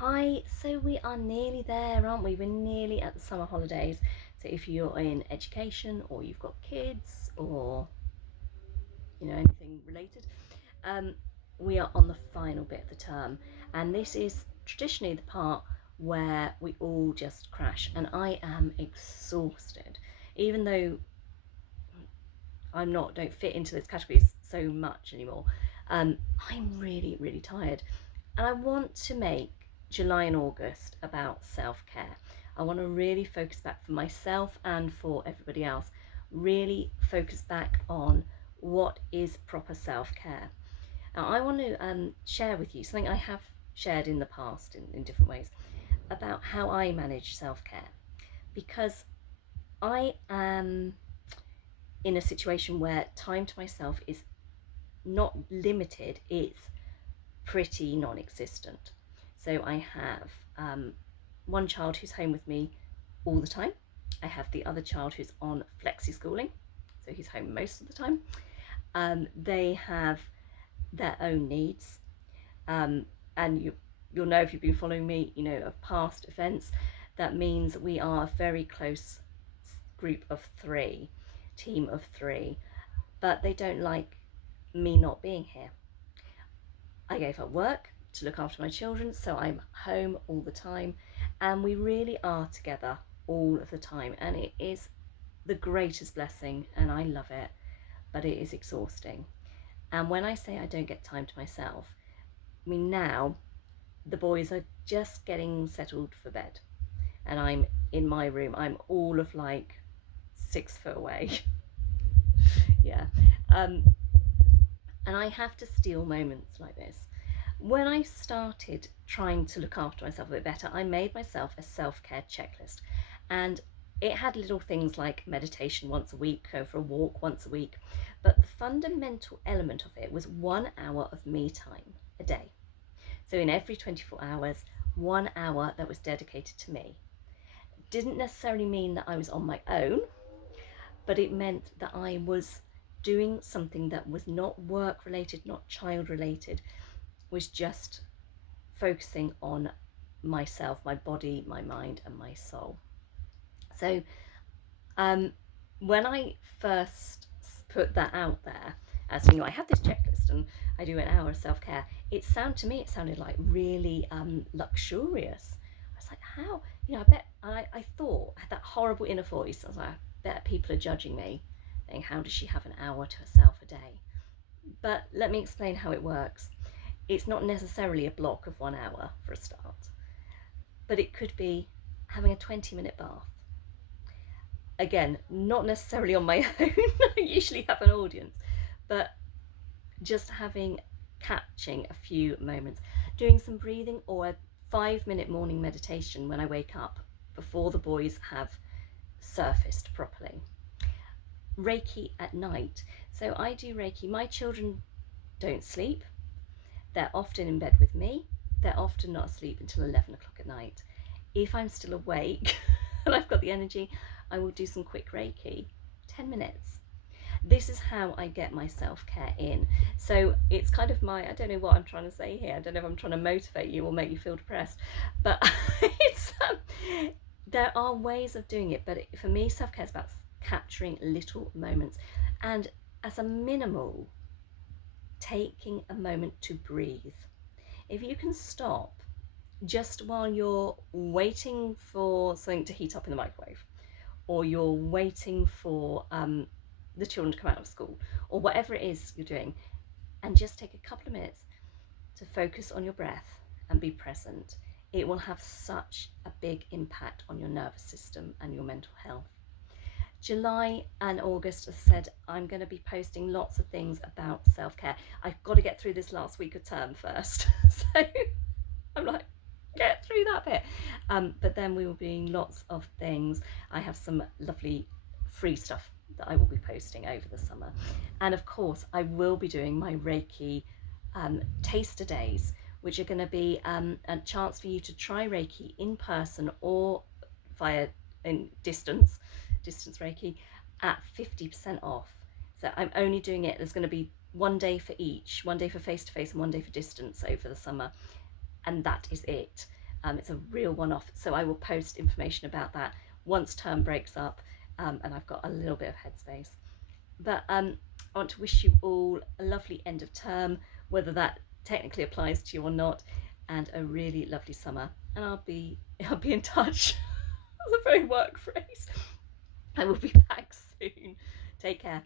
Hi, so we are nearly there, aren't we? We're nearly at the summer holidays. So if you're in education or you've got kids or anything related, um, we are on the final bit of the term, and this is traditionally the part where we all just crash. And I am exhausted, even though don't fit into this category so much anymore. I'm really, really tired. And I want to make July and August about self care. I want to really focus back for myself and for everybody else, really focus back on what is proper self care. Now, I want to share with you something I have shared in the past in different ways about how I manage self care because I am in a situation where time to myself is not limited, it's pretty non existent. So I have one child who's home with me all the time. I have the other child who's on flexi schooling, so he's home most of the time. They have their own needs, and you'll know if you've been following me, of past events. That means we are a very close group of three, team of three, but they don't like me not being here. I gave up work to look after my children, so I'm home all the time, and we really are together all of the time, and it is the greatest blessing, and I love it, but it is exhausting. And when I say I don't get time to myself, I mean now the boys are just getting settled for bed, and I'm in my room. I'm all of like 6 foot away. Yeah. Um, and I have to steal moments like this. When I started trying to look after myself a bit better, I made myself a self care checklist. And it had little things like meditation once a week, go for a walk once a week. But the fundamental element of it was 1 hour of me time a day. So in every 24 hours, 1 hour that was dedicated to me. Didn't necessarily mean that I was on my own, but it meant that I was doing something that was not work related, not child related, was just focusing on myself, my body, my mind, and my soul. So, um, when I first put that out there, as I have this checklist and I do an hour of self care, it sounded like really luxurious. I was like, how? I bet I thought I had that horrible inner voice. I was like, I bet people are judging me, saying, how does she have an hour to herself a day? But let me explain how it works. It's not necessarily a block of 1 hour for a start, but it could be having a 20-minute bath. Again, not necessarily on my own, I usually have an audience, but just catching a few moments, doing some breathing or a 5-minute morning meditation when I wake up before the boys have surfaced properly. Reiki at night. So I do Reiki. My children don't sleep. They're often in bed with me. They're often not asleep until 11 o'clock at night. If I'm still awake and I've got the energy, I will do some quick Reiki, 10 minutes. This is how I get my self care in. So it's kind of I don't know what I'm trying to say here. I don't know if I'm trying to motivate you or make you feel depressed, but there are ways of doing it. But for me, self care is about capturing little moments. And as a minimal, taking a moment to breathe. If you can stop just while you're waiting for something to heat up in the microwave, or you're waiting for the children to come out of school, or whatever it is you're doing, and just take a couple of minutes to focus on your breath and be present, it will have such a big impact on your nervous system and your mental health. July and August, as I said, I'm going to be posting lots of things about self care. I've got to get through this last week of term first. So I'm like, get through that bit. But then we will be doing lots of things. I have some lovely free stuff that I will be posting over the summer. And of course, I will be doing my Reiki taster days, which are going to be a chance for you to try Reiki in person or via in distance Reiki at 50% off. So I'm only doing it, there's going to be one day for each, one day for face to face and one day for distance over the summer, and that is it. It's a real one-off, so I will post information about that once term breaks up, and I've got a little bit of headspace. But I want to wish you all a lovely end of term, whether that technically applies to you or not, and a really lovely summer. And I'll be in touch. That's a very work phrase. I will be back soon. Take care.